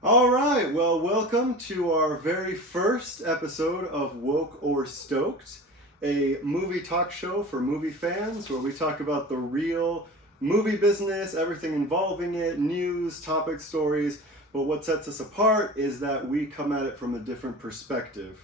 All right, well, welcome to our very first episode of Woke or Stoked, a movie talk show for movie fans where we talk about the real movie business, everything involving it, news, topics, stories. But what sets us apart is that we come at it from a different perspective.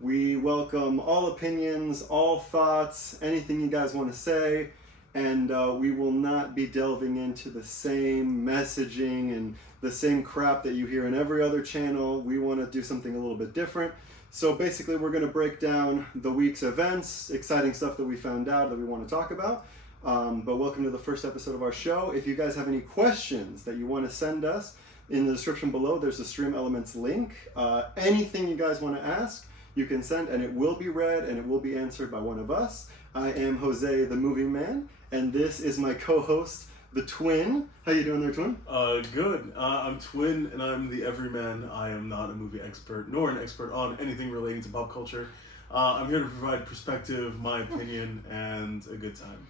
We welcome all opinions, all thoughts, anything you guys want to say, and we will not be delving into the same messaging and the same crap that you hear in every other channel. We want to do something a little bit different. So basically we're going to break down the week's events, exciting stuff that we found out that we want to talk about. But welcome to the first episode of our show. If you guys have any questions that you want to send us, in the description below there's the Stream Elements link. Anything you guys want to ask, you can send, and it will be read and it will be answered by one of us. I am Jose the Movie Man, and this is my co-host, the Twin. How you doing there, Twin? Good. I'm Twin, and I'm the everyman. I am not a movie expert, nor an expert on anything relating to pop culture. I'm here to provide perspective, my opinion, and a good time.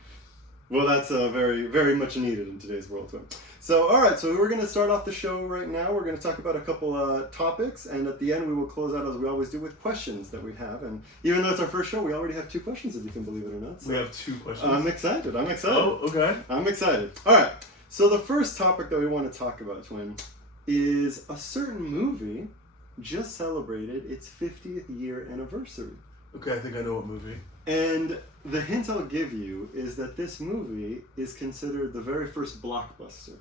Well, that's very, very much needed in today's world, Twin. So, all right, so we're going to start off the show right now. We're going to talk about a couple topics, and at the end we will close out, as we always do, with questions that we have. And even though it's our first show, we already have 2 questions, if you can believe it or not. So we have 2 questions? I'm excited. Oh, okay. I'm excited. All right, so the first topic that we want to talk about, Twin, is a certain movie just celebrated its 50th year anniversary. Okay, I think I know what movie. And the hint I'll give you is that this movie is considered the very first blockbuster.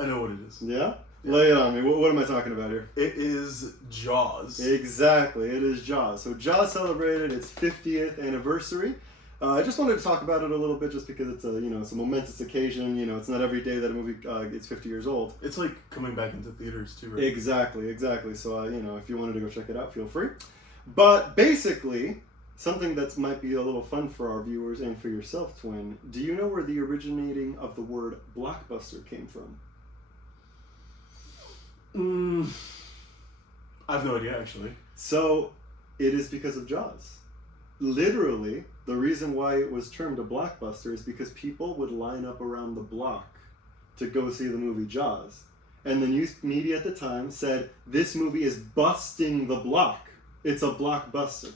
I know what it is. Yeah? Lay it on me. What am I talking about here? It is Jaws. Exactly. It is Jaws. So Jaws celebrated its 50th anniversary. I just wanted to talk about it a little bit just because it's a momentous occasion. You know, it's not every day that a movie gets 50 years old. It's like coming back into theaters too, right? Exactly. So, if you wanted to go check it out, feel free. But basically, something that might be a little fun for our viewers and for yourself, Twin, do you know where the originating of the word blockbuster came from? I have no idea, actually. So, it is because of Jaws. Literally, the reason why it was termed a blockbuster is because people would line up around the block to go see the movie Jaws. And the news media at the time said, this movie is busting the block. It's a blockbuster.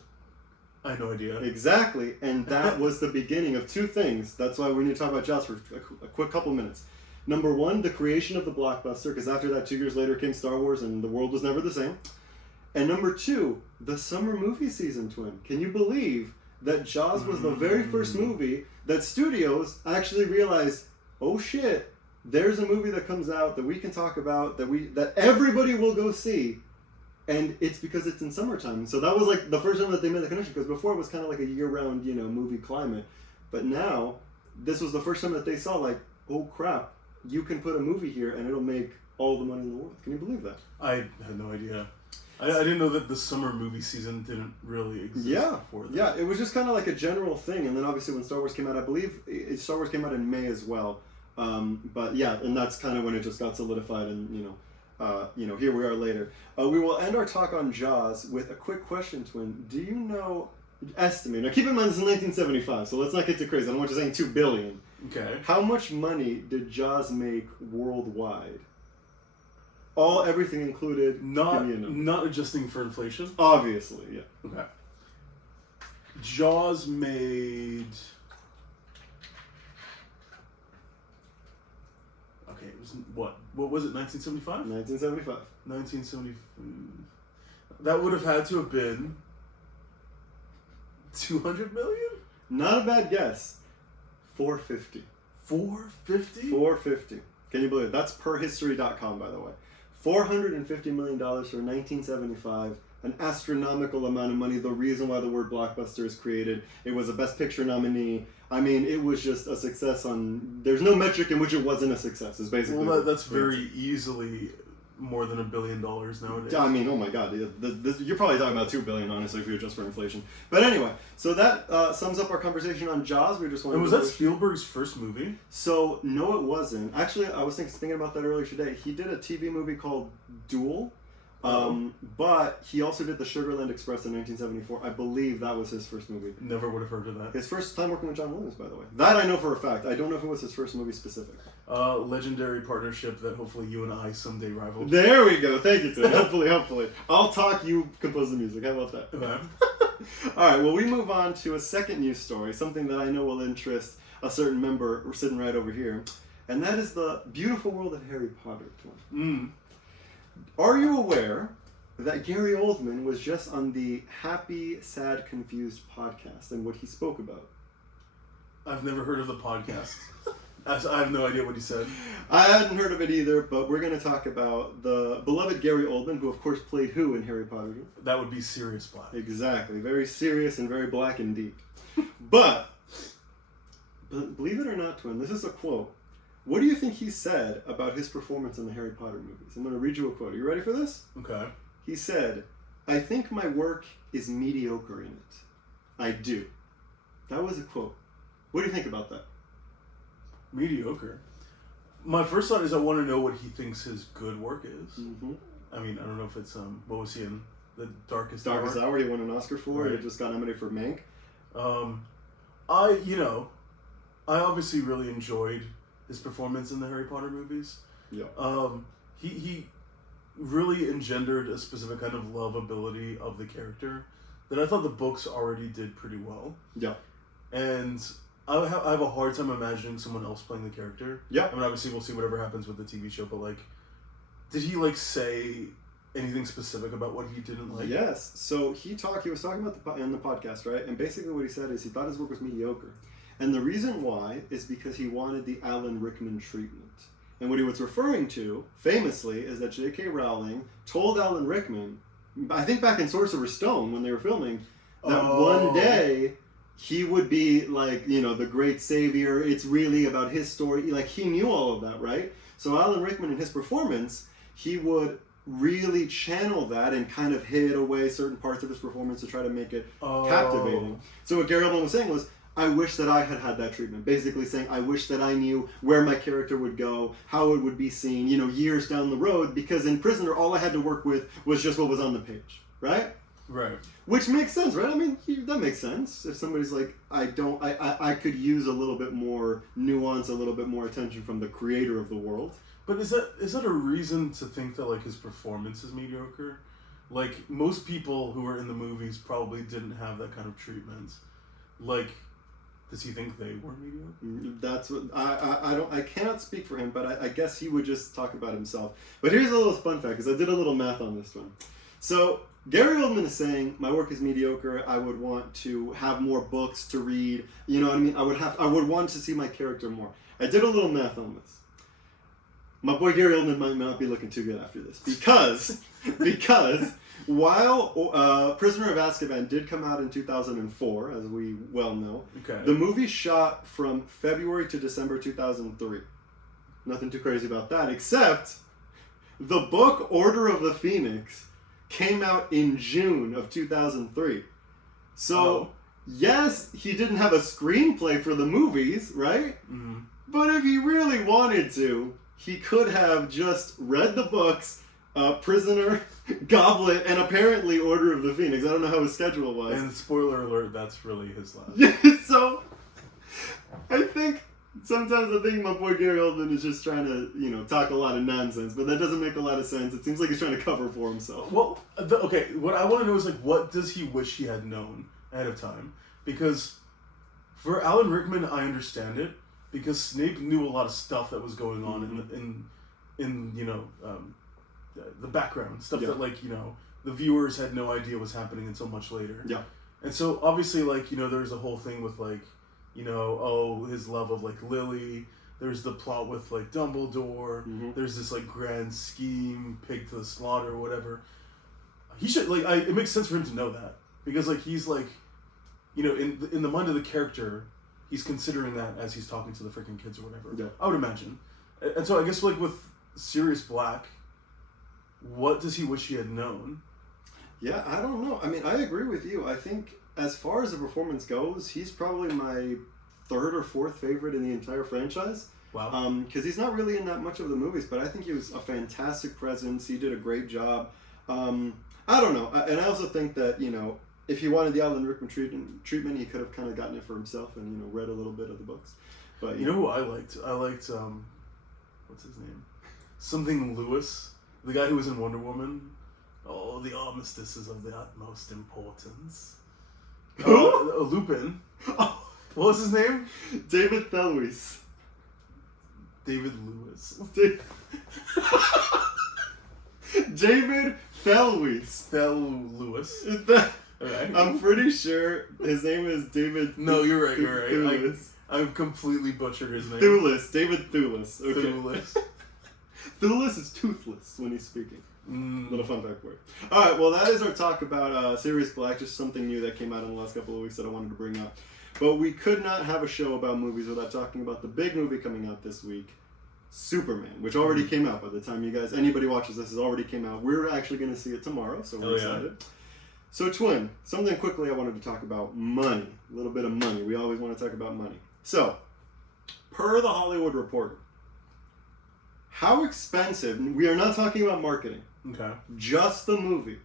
I had no idea. Exactly, and that was the beginning of 2 things. That's why we need to talk about Jaws for a quick couple minutes. Number 1, the creation of the blockbuster, because after that, 2 years later came Star Wars, and the world was never the same. And number 2, the summer movie season, Twin. Can you believe that Jaws was the very first movie that studios actually realized, oh shit, there's a movie that comes out that we can talk about, that everybody will go see. And it's because it's in summertime. So that was like the first time that they made the connection, because before it was kind of like a year-round, movie climate. But now, this was the first time that they saw, like, oh crap, you can put a movie here and it'll make all the money in the world. Can you believe that? I had no idea. I didn't know that the summer movie season didn't really exist before that. Yeah, it was just kind of like a general thing. And then obviously when Star Wars came out, I believe Star Wars came out in May as well. But yeah, and that's kind of when it just got solidified and, here we are later. We will end our talk on Jaws with a quick question, Twin. Do you know, estimate, now keep in mind this is 1975, so let's not get too crazy. I don't want you saying $2 billion. Okay. How much money did Jaws make worldwide? Everything included? Not adjusting for inflation? Obviously, yeah. Okay. Jaws made... Okay, it was what? What was it, 1975? 1975. 1975. That would have had to have been 200 million? Not a bad guess. 450. 450? 450. Can you believe it? That's perhistory.com, by the way. $450 million for 1975. An astronomical amount of money. The reason why the word blockbuster is created. It was a Best Picture nominee. I mean, it was just a success there's no metric in which it wasn't a success, is basically. Well, that's very easily more than $1 billion nowadays. I mean, oh my god. You're probably talking about $2 billion, honestly, if you adjust for inflation. But anyway, so that sums up our conversation on Jaws. We just wanted and was that Spielberg's first movie? So, no, it wasn't. Actually, I was thinking about that earlier today. He did a TV movie called Dune. But he also did the Sugarland Express in 1974. I believe that was his first movie. Never would have heard of that. His first time working with John Williams, by the way. That I know for a fact. I don't know if it was his first movie specific. Legendary partnership that hopefully you and I someday rival. There we go. Thank you, Tim. Hopefully. I'll talk, you compose the music. How about that? Okay. All right, well, we move on to a second news story, something that I know will interest a certain member sitting right over here, and that is the beautiful world of Harry Potter. Are you aware that Gary Oldman was just on the Happy, Sad, Confused podcast and what he spoke about? I've never heard of the podcast. I have no idea what he said. I hadn't heard of it either, but we're going to talk about the beloved Gary Oldman, who of course played who in Harry Potter? That would be Sirius Black. Exactly. Very serious and very black and deep. But believe it or not, Twin, this is a quote. What do you think he said about his performance in the Harry Potter movies? I'm going to read you a quote. Are you ready for this? Okay. He said, "I think my work is mediocre in it. I do." That was a quote. What do you think about that? Mediocre. My first thought is I want to know what he thinks his good work is. Mm-hmm. I mean, I don't know if it's what was he in? The Darkest Darkest Hour. Hour. He won an Oscar for it. Right. He just got nominated for Mank. I obviously really enjoyed his performance in the Harry Potter movies. Yeah. He really engendered a specific kind of lovability of the character that I thought the books already did pretty well. Yeah. And I have a hard time imagining someone else playing the character. Yeah. I mean, obviously we'll see whatever happens with the TV show, but like, did he say anything specific about what he didn't like? Yes. So he was talking about in the podcast, right? And basically what he said is he thought his work was mediocre. And the reason why is because he wanted the Alan Rickman treatment. And what he was referring to, famously, is that J.K. Rowling told Alan Rickman, I think back in Sorcerer's Stone when they were filming, that one day he would be like, the great savior. It's really about his story. Like, he knew all of that, right? So Alan Rickman in his performance, he would really channel that and kind of hid away certain parts of his performance to try to make it captivating. So what Gary Oldman was saying was, I wish that I had had that treatment. Basically saying, I wish that I knew where my character would go, how it would be seen, years down the road, because in Prisoner, all I had to work with was just what was on the page, right? Right. Which makes sense, right? I mean, that makes sense. If somebody's like, I could use a little bit more nuance, a little bit more attention from the creator of the world. But is that a reason to think that like his performance is mediocre? Like, most people who are in the movies probably didn't have that kind of treatment. Like, does he think they were mediocre? That's what I cannot speak for him, but I guess he would just talk about himself. But here's a little fun fact, because I did a little math on this one. So Gary Oldman is saying, my work is mediocre. I would want to have more books to read. You know what I mean? I would want to see my character more. I did a little math on this. My boy Gary Oldman might not be looking too good after this, because while Prisoner of Azkaban did come out in 2004, as we well know, the movie shot from February to December 2003. Nothing too crazy about that, except the book Order of the Phoenix came out in June of 2003. So, yes, he didn't have a screenplay for the movies, right? Mm-hmm. But if he really wanted to, he could have just read the books, Prisoner, Goblet, and apparently Order of the Phoenix. I don't know how his schedule was. And spoiler alert, that's really his last. Yeah, so I think sometimes my boy Gary Oldman is just trying to, talk a lot of nonsense, but that doesn't make a lot of sense. It seems like he's trying to cover for himself. Well, what I want to know is, like, what does he wish he had known ahead of time? Because for Alan Rickman, I understand it, because Snape knew a lot of stuff that was going on in the background, stuff that, like, the viewers had no idea was happening until much later. Yeah. And so, obviously, like, there's a whole thing with, like, his love of, like, Lily. There's the plot with, like, Dumbledore. Mm-hmm. There's this, like, grand scheme, pig to the slaughter, whatever. He should, like, it makes sense for him to know that. Because, like, he's, like, in the mind of the character, he's considering that as he's talking to the freaking kids or whatever. Yeah. I would imagine. And so, I guess, like, with Sirius Black, what does he wish he had known? Yeah, I don't know. I mean, I agree with you. I think as far as the performance goes, he's probably my third or fourth favorite in the entire franchise. Wow. Because he's not really in that much of the movies, but I think he was a fantastic presence. He did a great job. I don't know. And I also think that, if he wanted the Alan Rickman treatment, he could have kind of gotten it for himself and, read a little bit of the books. But you know who I liked? I liked what's his name? Something Lewis, the guy who was in Wonder Woman. Oh, the armistice is of the utmost importance. Lupin. Oh, What was his name? David Thewlis. David Lewis. David Thewlis. Lewis. Okay. I'm pretty sure his name is David. No, you're right. You're right. Thewlis. I've completely butchered his name. Thewlis. David Thewlis. Okay. Thewlis. Thewlis is toothless when he's speaking. Little fun fact for you. Alright, well that is our talk about Sirius Black, just something new that came out in the last couple of weeks that I wanted to bring up. But we could not have a show about movies without talking about the big movie coming out this week, Superman, which already came out by the time anybody watches this, has already came out. We're actually going to see it tomorrow, so we're excited. So Twin, something quickly I wanted to talk about, money. A little bit of money. We always want to talk about money. So, per The Hollywood Reporter, how expensive, we are not talking about marketing, Okay. just the movie,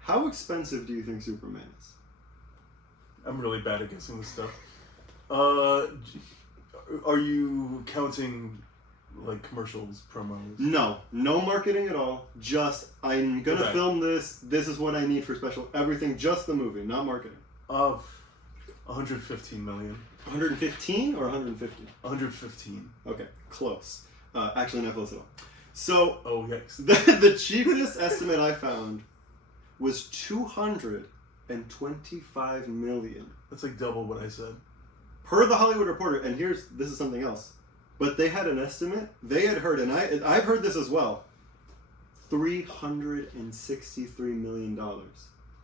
how expensive do you think Superman is? I'm really bad at guessing this stuff. Are you counting like commercials, promos? No marketing at all. Just, I'm going to film this. This is what I need for special. Everything, just the movie, not marketing. 115 million. 115 or 150? 115. Okay, close. Actually, not close at all. So, oh, yikes. The cheapest estimate I found was $225 million. That's like double what I said. Per The Hollywood Reporter, and this is something else. But they had an estimate. They had heard, and I've heard this as well, $363 million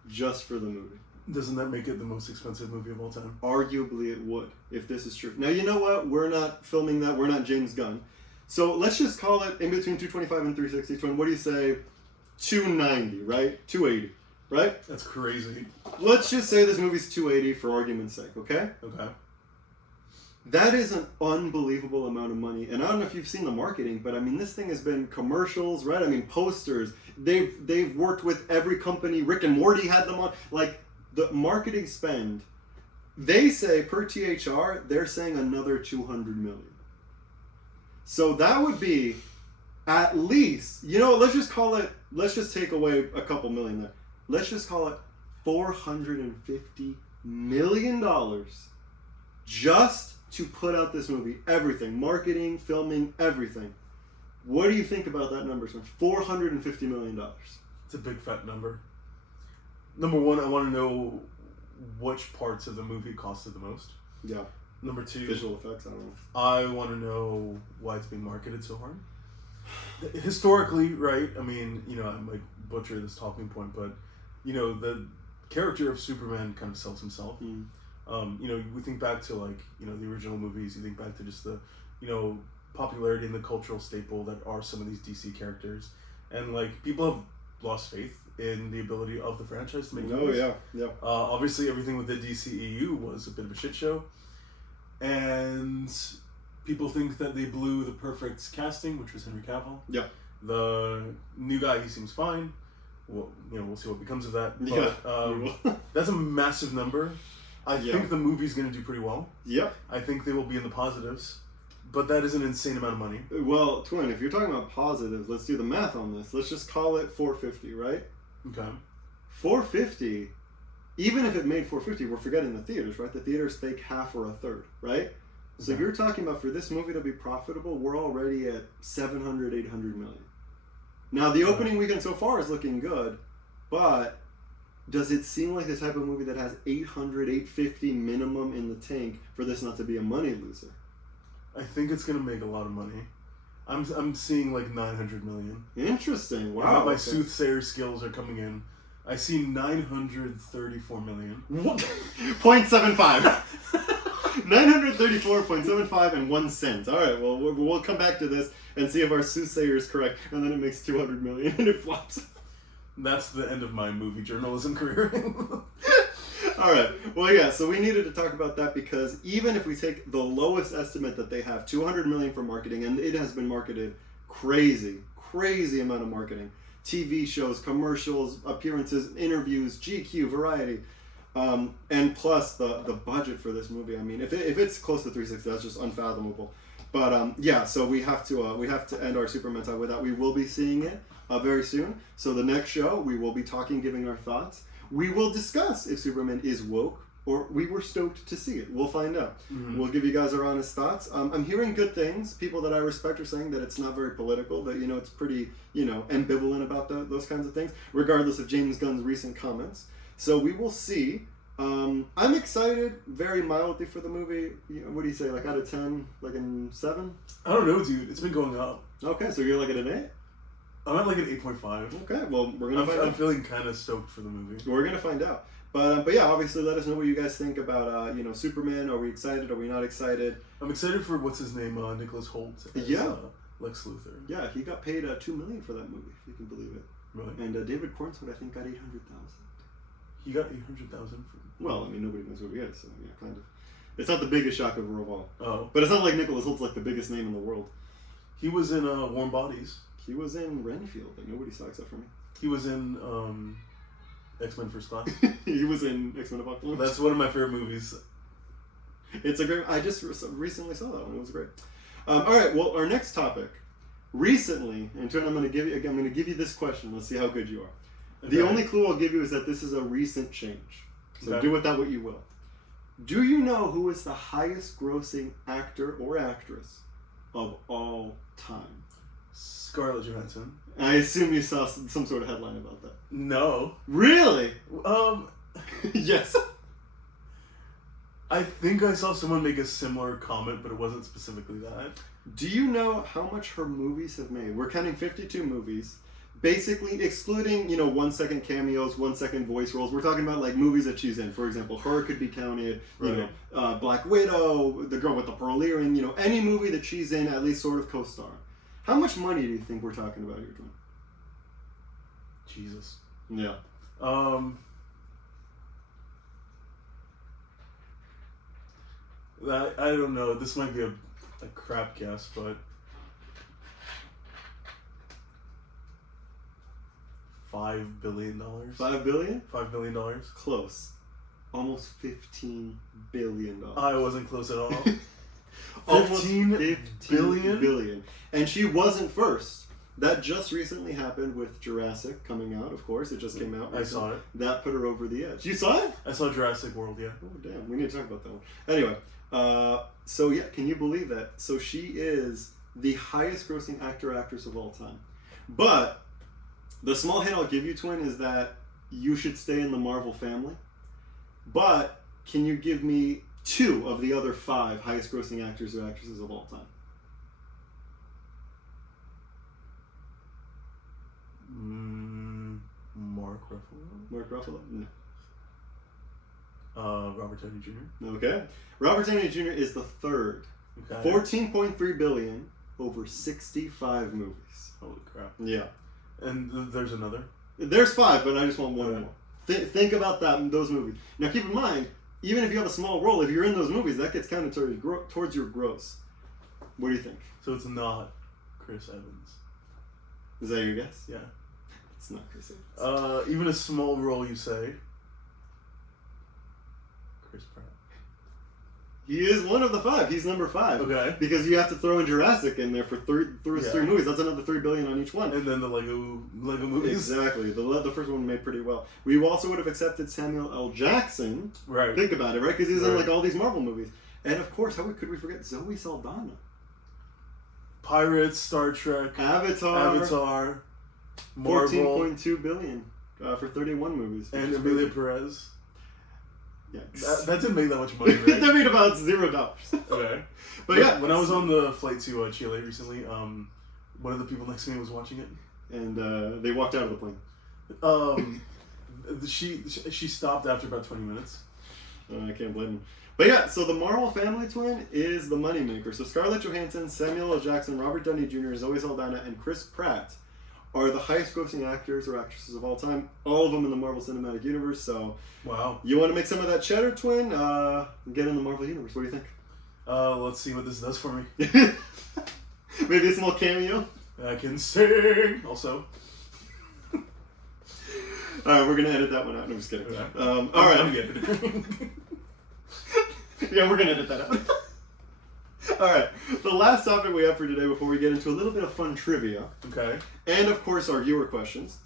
just for the movie. Doesn't that make it the most expensive movie of all time? Arguably it would, if this is true. Now, you know what? We're not filming that. We're not James Gunn. So let's just call it in between 225 and 360. What do you say? 290, right? 280, right? That's crazy. Let's just say this movie's 280 for argument's sake, okay? Okay. That is an unbelievable amount of money. And I don't know if you've seen the marketing, but I mean, this thing has been commercials, right? I mean, posters. They've worked with every company. Rick and Morty had them on. Like, the marketing spend, they say, per THR, they're saying another 200 million. So that would be at least, let's just take away a couple million there. Let's just call it $450 million just to put out this movie. Everything. Marketing, filming, everything. What do you think about that number, sir? $450 million. It's a big fat number. Number one, I want to know which parts of the movie costed the most. Yeah. Number two, visual effects, I don't know. I want to know why it's being marketed so hard. Historically, right? I mean, I might butcher this talking point, but, the character of Superman kind of sells himself. Mm. We think back to, the original movies. You think back to just the, popularity and the cultural staple that are some of these DC characters. And, people have lost faith in the ability of the franchise to make movies. Oh, yeah. Obviously, everything with the DCEU was a bit of a shit show. And people think that they blew the perfect casting, which was Henry Cavill. Yeah. The new guy, he seems fine. Well, we'll see what becomes of that. But, that's a massive number. I think the movie's going to do pretty well. Yeah. I think they will be in the positives. But that is an insane amount of money. Well, Twin, if you're talking about positives, let's do the math on this. Let's just call it 450, right? Okay. 450, even if it made 450, we're forgetting the theaters, right? The theaters take half or a third, right? So you're talking about for this movie to be profitable, we're already at 700, 800 million. Now, the opening weekend so far is looking good, but does it seem like the type of movie that has 800, 850 minimum in the tank for this not to be a money loser? I think it's going to make a lot of money. I'm seeing 900 million. Interesting. Wow. My soothsayer skills are coming in. I see 934 million. 0.75. 934.75 and 1 cent. All right, well, we'll come back to this and see if our soothsayer is correct, and then it makes 200 million and it flops. That's the end of my movie journalism career. All right. Well, yeah, so we needed to talk about that because even if we take the lowest estimate that they have, 200 million for marketing, and it has been marketed crazy amount of marketing. TV shows, commercials, appearances, interviews, GQ, Variety, and plus the budget for this movie. I mean, if it's close to 360, that's just unfathomable. But yeah, so we have to end our Superman talk with that. We will be seeing it very soon. So the next show, we will be talking, giving our thoughts. We will discuss if Superman is woke or we were stoked to see it. We'll find out. Mm-hmm. We'll give you guys our honest thoughts. I'm hearing good things. People that I respect are saying that it's not very political, that, it's pretty, ambivalent about those kinds of things, regardless of James Gunn's recent comments. So we will see. I'm excited very mildly for the movie. What do you say, like out of 10, like in 7? I don't know, dude. It's been going up. Okay, so you're like at an 8? I'm at like an 8.5. Okay, well, we're going to find out. I'm feeling kind of stoked for the movie. We're going to find out. But yeah, obviously let us know what you guys think about, Superman. Are we excited? Are we not excited? I'm excited for, what's his name, Nicholas Hoult as Lex Luthor. Yeah, he got paid $2 million for that movie, if you can believe it. Really? And David Cornswood, I think, got $800,000. He got $800,000 for... Well, I mean, nobody knows who he is, so yeah, kind of. It's not the biggest shock of all. Oh. But it's not like Nicholas Holt's like the biggest name in the world. He was in Warm Bodies. He was in Renfield, that nobody saw except for me. He was in X-Men First Class. He was in X-Men Apocalypse. That's one of my favorite movies. It's a great... I just recently saw that one. It was great. All right, well, our next topic. Recently, and Trent, I'm going to give you this question. Let's see how good you are. Okay. The only clue I'll give you is that this is a recent change. So do with that what you will. Do you know who is the highest grossing actor or actress of all time? Scarlett Johansson. I assume you saw some sort of headline about that. No. Really? Yes. I think I saw someone make a similar comment, but it wasn't specifically that. Do you know how much her movies have made? We're counting 52 movies. Basically, excluding, 1-second cameos, 1-second voice roles. We're talking about, like, movies that she's in. For example, her could be counted, Black Widow, The Girl with the Pearl Earring, any movie that she's in, at least sort of co-star. How much money do you think we're talking about here, John? Jesus. Yeah. I don't know. This might be a crap guess, but... $5 billion. $5 billion? $5 billion. Close. Almost $15 billion. I wasn't close at all. $15 billion. And she wasn't first. That just recently happened with Jurassic coming out, of course. It just came out. I saw it. That put her over the edge. You saw it? I saw Jurassic World, yeah. Oh, damn. We need to talk about that one. Anyway, so yeah, can you believe that? So she is the highest grossing actor-actress of all time. But the small hint I'll give you, Twin, is that you should stay in the Marvel family. But can you give me 2 of the other 5 highest grossing actors or actresses of all time? Mark Ruffalo. Mark Ruffalo? No. Robert Downey Jr. Okay. Robert Downey Jr. is the third. Okay. $14.3 billion over 65 movies. Holy crap. Yeah. And there's another? There's 5, but I just want one more. Think about those movies. Now keep in mind, even if you have a small role, if you're in those movies, that gets counted towards your gross. What do you think? So it's not Chris Evans. Is that your guess? Yeah. It's not Chris Evans. Even a small role, you say? Chris Pratt. He is one of the 5. He's number 5. Okay. Because you have to throw in Jurassic in there for 3 movies. That's another $3 billion on each one. And then the Lego movies. Exactly. The first one made pretty well. We also would have accepted Samuel L. Jackson. Right. Think about it, right? Because he's in like all these Marvel movies. And of course, how could we forget Zoe Saldana? Pirates, Star Trek, Avatar, Marvel. $14.2 billion for 31 movies. And Emilia Perez. Yeah. That didn't make that much money, right? That made about $0. Okay. But yeah. When I was on the flight to Chile recently, one of the people next to me was watching it. And they walked out of the plane. She stopped after about 20 minutes. I can't blame him. But yeah, so the Marvel family, Twin, is the moneymaker. So Scarlett Johansson, Samuel L. Jackson, Robert Downey Jr., Zoe Saldana, and Chris Pratt are the highest grossing actors or actresses of all time. All of them in the Marvel Cinematic Universe. So wow. You want to make some of that cheddar, Twin? Get in the Marvel Universe. What do you think? Let's see what this does for me. Maybe a small cameo? I can sing also. Alright, we're going to edit that one out. No, I'm just kidding. Okay. Alright. I'm getting it. Yeah, we're going to edit that out. All right. The last topic we have for today before we get into a little bit of fun trivia. Okay. And, of course, our viewer questions.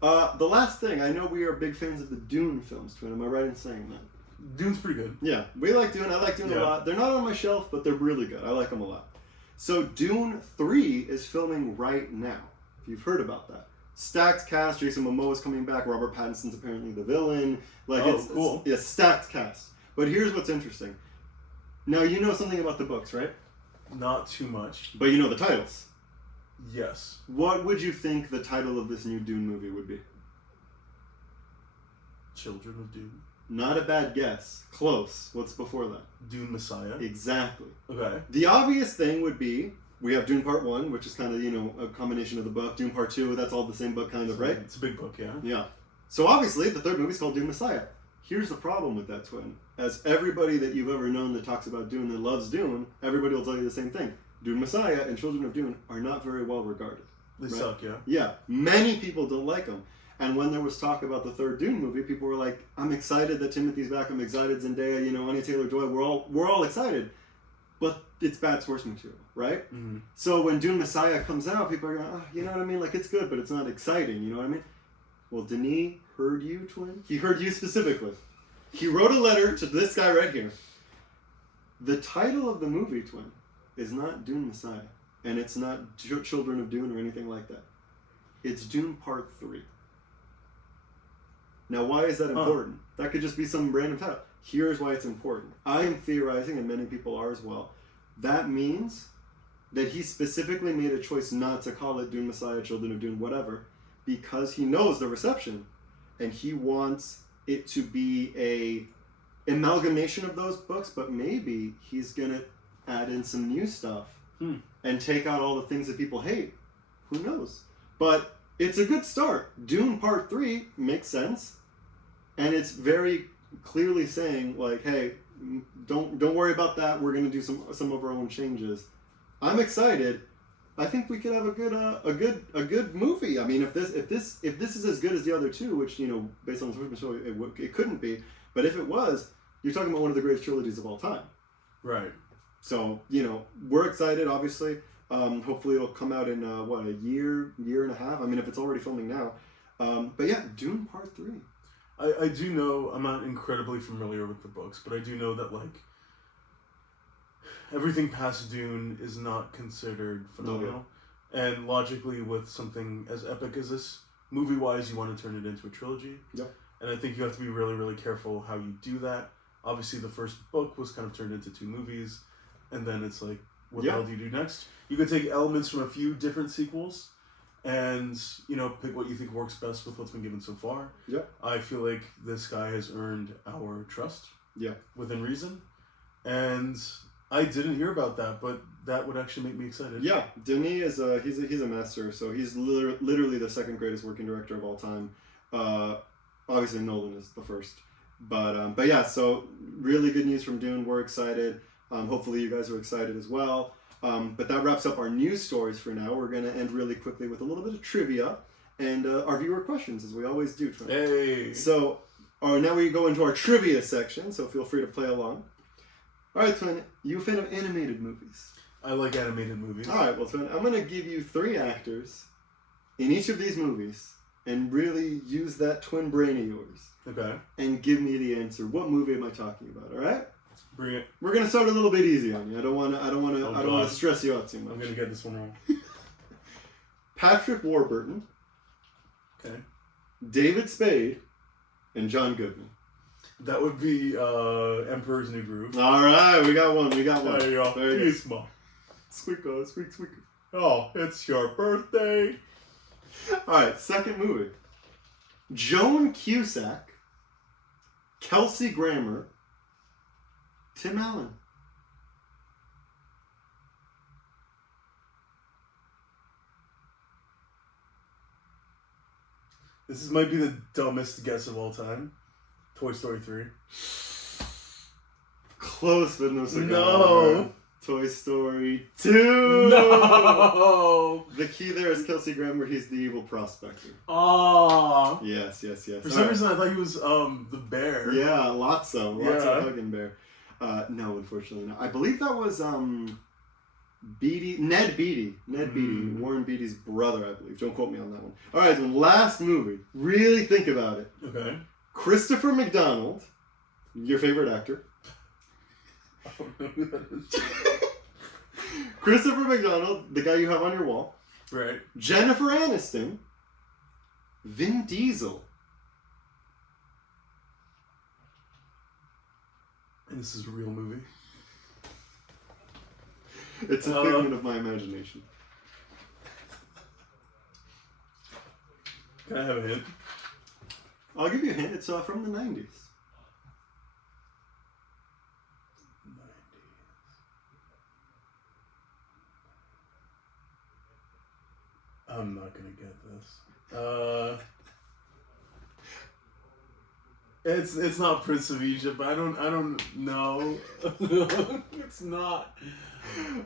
The last thing, I know we are big fans of the Dune films, Twin. Am I right in saying that? Dune's pretty good. Yeah. We like Dune. I like Dune a lot. They're not on my shelf, but they're really good. I like them a lot. So Dune 3 is filming right now. If you've heard about that. Stacked cast. Jason Momoa's coming back. Robert Pattinson's apparently the villain. Like, cool. It's stacked cast. But here's what's interesting. Now, you know something about the books, right? Not too much. But you know the titles. Yes. What would you think the title of this new Dune movie would be? Children of Dune. Not a bad guess. Close. What's before that? Dune Messiah. Exactly. Okay. The obvious thing would be, we have Dune Part 1, which is kind of, a combination of the book. Dune Part 2, that's all the same book, kind of, right? It's a big book, yeah. Yeah. So obviously, the third movie's called Dune Messiah. Here's the problem with that, Twin. As everybody that you've ever known that talks about Dune, that loves Dune, everybody will tell you the same thing. Dune Messiah and Children of Dune are not very well regarded. They suck, yeah. Yeah. Many people don't like them. And when there was talk about the third Dune movie, people were like, I'm excited that Timothy's back, I'm excited Zendaya, Anya Taylor-Joy, we're all excited. But it's bad source material, right? Mm-hmm. So when Dune Messiah comes out, people are going, you know what I mean? Like, it's good, but it's not exciting, you know what I mean? Well, Denis heard you, Twin. He heard you specifically. He wrote a letter to this guy right here. The title of the movie, Twin, is not Dune Messiah. And it's not Children of Dune or anything like that. It's Dune Part 3. Now, why is that important? That could just be some random title. Here's why it's important. I am theorizing, and many people are as well, that means that he specifically made a choice not to call it Dune Messiah, Children of Dune, whatever, because he knows the reception, and he wants it to be a amalgamation of those books, but maybe he's going to add in some new stuff and take out all the things that people hate. Who knows? But it's a good start. Dune Part 3 makes sense. And it's very clearly saying, like, hey, don't worry about that. We're going to do some of our own changes. I'm excited. I think we could have a good movie. I mean, if this is as good as the other two, which, based on the source material, it couldn't be. But if it was, you're talking about one of the greatest trilogies of all time. Right. So, we're excited, obviously. Hopefully it'll come out in, a year and a half? I mean, if it's already filming now. But yeah, Dune Part 3. I do know, I'm not incredibly familiar with the books, but I do know that, like, everything past Dune is not considered phenomenal. Okay. And logically, with something as epic as this, movie-wise, you want to turn it into a trilogy. Yep. And I think you have to be really, really careful how you do that. Obviously, the first book was kind of turned into 2 movies, and then it's like, what the hell do you do next? You could take elements from a few different sequels and, pick what you think works best with what's been given so far. Yep. I feel like this guy has earned our trust. Yeah. Within reason. And I didn't hear about that, but that would actually make me excited. Yeah. Denis is he's a master, so he's literally the second greatest working director of all time. Obviously Nolan is the first. But yeah, so really good news from Dune. We're excited. Hopefully you guys are excited as well. But that wraps up our news stories for now. We're going to end really quickly with a little bit of trivia and our viewer questions, as we always do. Hey! So now we go into our trivia section, so feel free to play along. All right, Twin, you a fan of animated movies? I like animated movies. All right, well, Twin, I'm going to give you 3 actors in each of these movies and really use that twin brain of yours. Okay. And give me the answer. What movie am I talking about, all right? Bring it. We're gonna start a little bit easy on you. I don't want to stress you out too much. I'm gonna get this one wrong. Patrick Warburton. Okay. David Spade, and John Goodman. That would be Emperor's New Groove. All right, we got one. There you go. Very good. Small. Squeako. Oh, it's your birthday. All right, second movie. Joan Cusack, Kelsey Grammer, Tim Allen. This might be the dumbest guess of all time. Toy Story 3. Close, but no cigar. No. Toy Story 2. No. The key there is Kelsey Grammer. He's the evil prospector. Oh. Yes. For some reason, I thought he was the bear. Yeah, lots of hugging bear. No, unfortunately not. I believe that was Ned Beatty, Warren Beatty's brother, I believe. Don't quote me on that one. All right, then last movie. Really think about it. Okay. Christopher McDonald, your favorite actor. I don't know who that is. Christopher McDonald, the guy you have on your wall. Right. Jennifer Aniston, Vin Diesel. And this is a real movie. It's a figment of my imagination. Can I have a hint? I'll give you a hint. It's from the 90s. I'm not gonna get this. It's not Prince of Egypt. I don't know. It's not.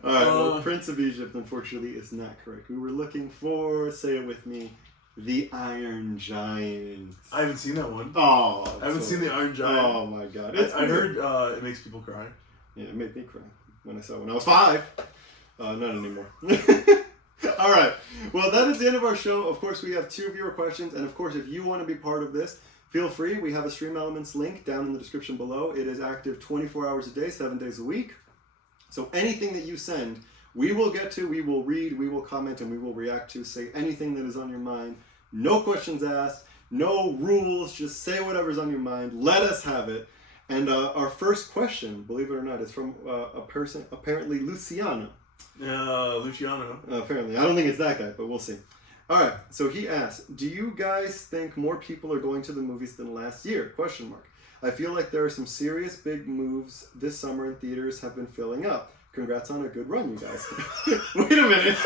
All right. Well, Prince of Egypt, unfortunately, is not correct. We were looking for, say it with me, the Iron Giant. I haven't seen that one. Oh, I haven't seen the Iron Giant. Oh my God! I heard it makes people cry. Yeah, it made me cry when I saw it when I was 5. Not anymore. All right. Well, that is the end of our show. Of course, we have 2 viewer questions, and of course, if you want to be part of this, feel free. We have a Stream Elements link down in the description below. It is active 24 hours a day, 7 days a week. So anything that you send, we will get to, we will read, we will comment, and we will react to. Say anything that is on your mind. No questions asked, no rules. Just say whatever's on your mind. Let us have it. And our first question, believe it or not, is from a person, apparently Luciano. Luciano. Apparently. I don't think it's that guy, but we'll see. All right. So he asked, do you guys think more people are going to the movies than last year? Question mark. I feel like there are some serious big moves this summer and theaters have been filling up. Congrats on a good run, you guys. Wait a minute.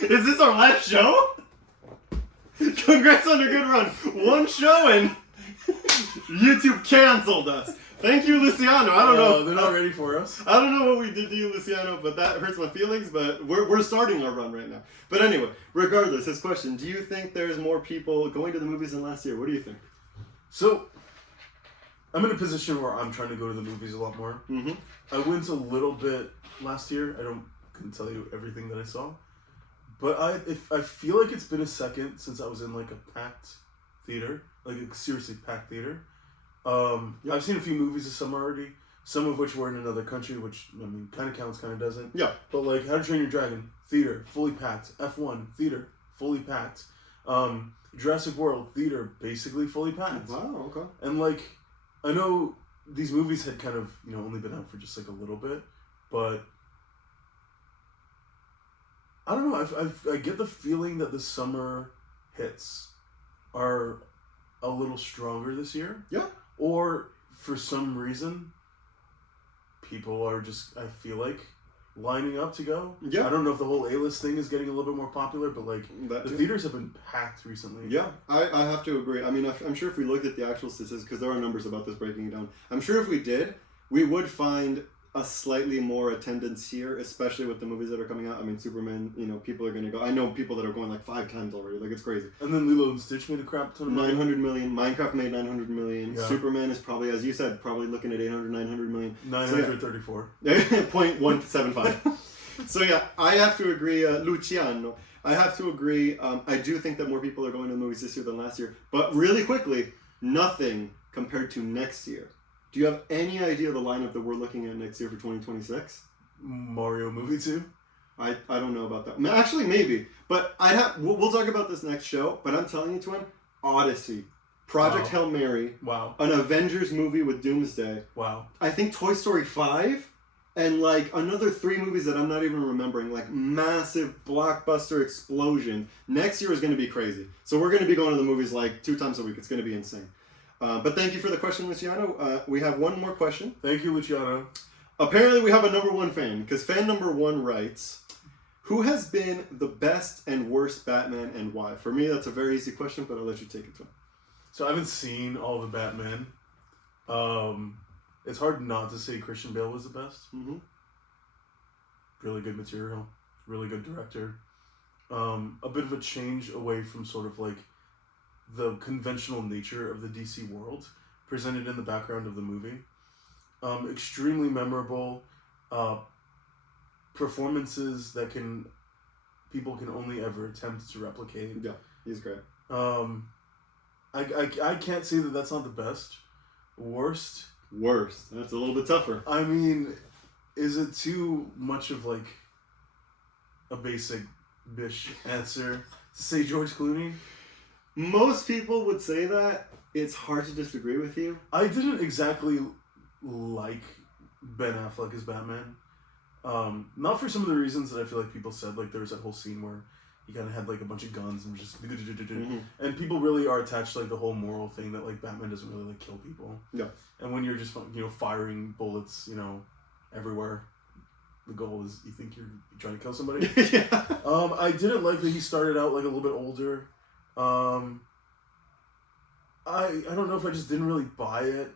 Is this our last show? Congrats on a good run. One show and YouTube canceled us. Thank you, Luciano. I don't know. They're not ready for us. I don't know what we did to you, Luciano, but that hurts my feelings, but we're starting our run right now. But anyway, regardless, his question, do you think there's more people going to the movies than last year? What do you think? So, I'm in a position where I'm trying to go to the movies a lot more. Mm-hmm. I went a little bit last year. Couldn't tell you everything that I saw. But I feel like it's been a second since I was in like a packed theater, like a seriously packed theater. I've seen a few movies this summer already, some of which were in another country, which, I mean, kind of counts, kind of doesn't. Yeah. But like How to Train Your Dragon, theater, fully packed. F1, theater, fully packed. Jurassic World, theater, basically fully packed. Wow, okay. And like, I know these movies had kind of, only been out for just like a little bit, but I don't know, I get the feeling that the summer hits are a little stronger this year. Yeah. Or for some reason, people are just, I feel like, lining up to go. Yeah. I don't know if the whole A-list thing is getting a little bit more popular, but like the theaters have been packed recently. Yeah, I have to agree. I mean, I'm sure if we looked at the actual statistics, because there are numbers about this breaking it down, I'm sure if we did, we would find a slightly more attendance here, especially with the movies that are coming out. I mean, Superman, people are going to go. I know people that are going like 5 times already. Like, it's crazy. And then Lilo and Stitch made a crap ton of money. 900 million. Minecraft made 900 million. Yeah. Superman is probably, as you said, probably looking at 800, 900 million. 934. So, yeah. 0.175. So yeah, I have to agree, Luciano. I have to agree. I do think that more people are going to the movies this year than last year. But really quickly, nothing compared to next year. Do you have any idea the lineup that we're looking at next year for 2026? Mario movie 2? I don't know about that. Actually, maybe. But we'll talk about this next show. But I'm telling you, Twin, Odyssey, Project Hail Mary, wow, an Avengers movie with Doomsday. Wow. I think Toy Story 5. And like another 3 movies that I'm not even remembering, like massive blockbuster explosion. Next year is going to be crazy. So we're going to be going to the movies like 2 times a week. It's going to be insane. But thank you for the question, Luciano. We have one more question. Thank you, Luciano. Apparently we have a number 1 fan, because fan number 1 writes, who has been the best and worst Batman and why? For me, that's a very easy question, but I'll let you take it, Twin. So I haven't seen all the Batman. It's hard not to say Christian Bale was the best. Mm-hmm. Really good material. Really good director. A bit of a change away from sort of like the conventional nature of the DC world presented in the background of the movie. Extremely memorable. performances that people can only ever attempt to replicate. Yeah, he's great. I can't say that that's not the best. Worst. That's a little bit tougher. I mean, is it too much of like a basic bish answer to say George Clooney? Most people would say that. It's hard to disagree with you. I didn't exactly like Ben Affleck as Batman. Not for some of the reasons that I feel like people said. Like there was that whole scene where he kind of had like a bunch of guns and was just and people really are attached to like the whole moral thing that like Batman doesn't really like kill people. No. And when you're just firing bullets everywhere, the goal is you think you're trying to kill somebody. Yeah. I didn't like that he started out like a little bit older. I don't know if I just didn't really buy it.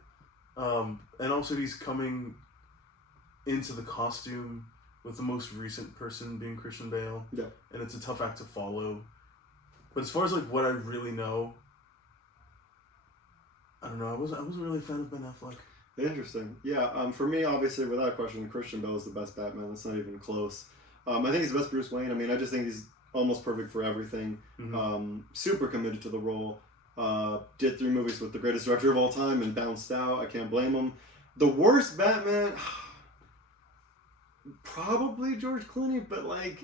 And also he's coming into the costume with the most recent person being Christian Bale. Yeah. And it's a tough act to follow. But as far as like what I really know, I don't know. I wasn't really a fan of Ben Affleck. Interesting. Yeah. For me, obviously, without question, Christian Bale is the best Batman. It's not even close. I think he's the best Bruce Wayne. I mean, I just think he's almost perfect for everything. Mm-hmm. Super committed to the role. Did 3 movies with the greatest director of all time and bounced out. I can't blame him. The worst Batman, probably George Clooney, but like,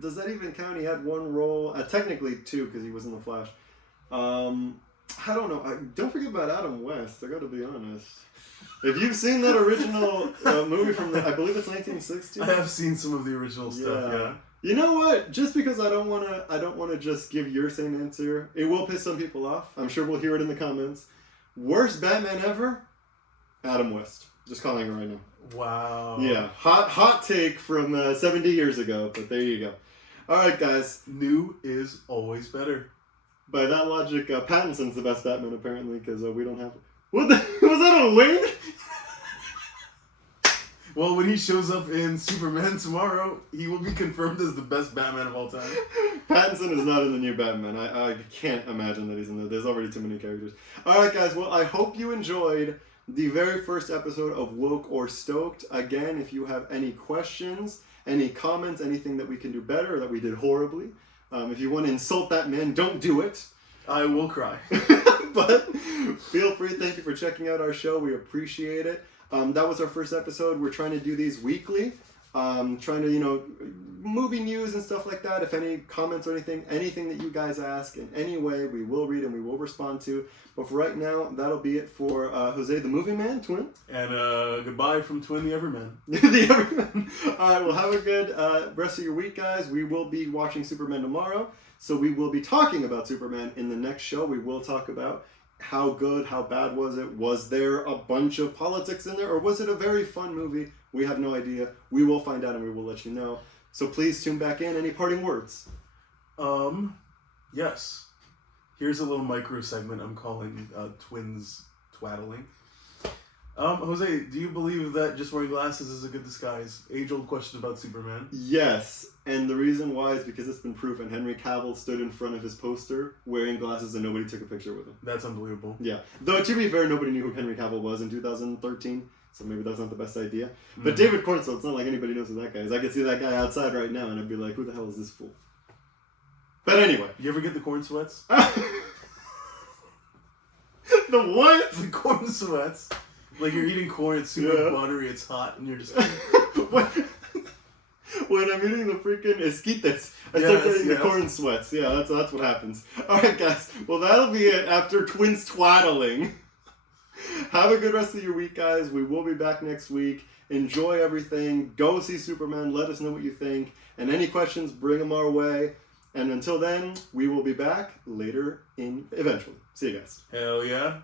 does that even count? He had 1 role, technically 2 because he was in The Flash. I don't know. Don't forget about Adam West. I got to be honest. If you've seen that original movie from I believe it's 1960. I have seen some of the original stuff. Yeah. You know what? Just because I don't wanna just give your same answer. It will piss some people off. I'm sure we'll hear it in the comments. Worst Batman ever? Adam West. Just calling it right now. Wow. Yeah. Hot take from 70 years ago, but there you go. All right, guys. New is always better. By that logic, Pattinson's the best Batman apparently because we don't have. What the, was that a win? Well, when he shows up in Superman tomorrow, he will be confirmed as the best Batman of all time. Pattinson is not in the new Batman. I can't imagine that he's in there. There's already too many characters. All right, guys. Well, I hope you enjoyed the very first episode of Woke or Stoked. Again, if you have any questions, any comments, anything that we can do better or that we did horribly, if you want to insult that man, don't do it. I will cry. But feel free. Thank you for checking out our show. We appreciate it. That was our first episode. We're trying to do these weekly. Trying to, movie news and stuff like that. If any comments or anything that you guys ask in any way, we will read and we will respond to. But for right now, that'll be it for Jose the Movie Man, Twin. And goodbye from Twin the Everman. The Everman. All right, well, have a good rest of your week, guys. We will be watching Superman tomorrow. So we will be talking about Superman in the next show. We will talk about how good, how bad was it? Was there a bunch of politics in there? Or was it a very fun movie? We have no idea. We will find out and we will let you know. So please tune back in. Any parting words? Yes. Here's a little micro segment I'm calling Twins Twaddling. Jose, do you believe that just wearing glasses is a good disguise? Age-old question about Superman. Yes, and the reason why is because it's been proven. Henry Cavill stood in front of his poster wearing glasses and nobody took a picture with him. That's unbelievable. Yeah. Though, to be fair, nobody knew who Henry Cavill was in 2013, so maybe that's not the best idea. But David Cornswell, it's not like anybody knows who that guy is. I could see that guy outside right now and I'd be like, who the hell is this fool? But anyway. You ever get the corn sweats? The what? The corn sweats. Like you're eating corn, it's super buttery, it's hot, and you're just... When I'm eating the freaking esquites, I start getting the corn sweats. Yeah, that's what happens. Alright, guys. Well, that'll be it after Twins Twaddling. Have a good rest of your week, guys. We will be back next week. Enjoy everything. Go see Superman. Let us know what you think. And any questions, bring them our way. And until then, we will be back later eventually. See you guys. Hell yeah.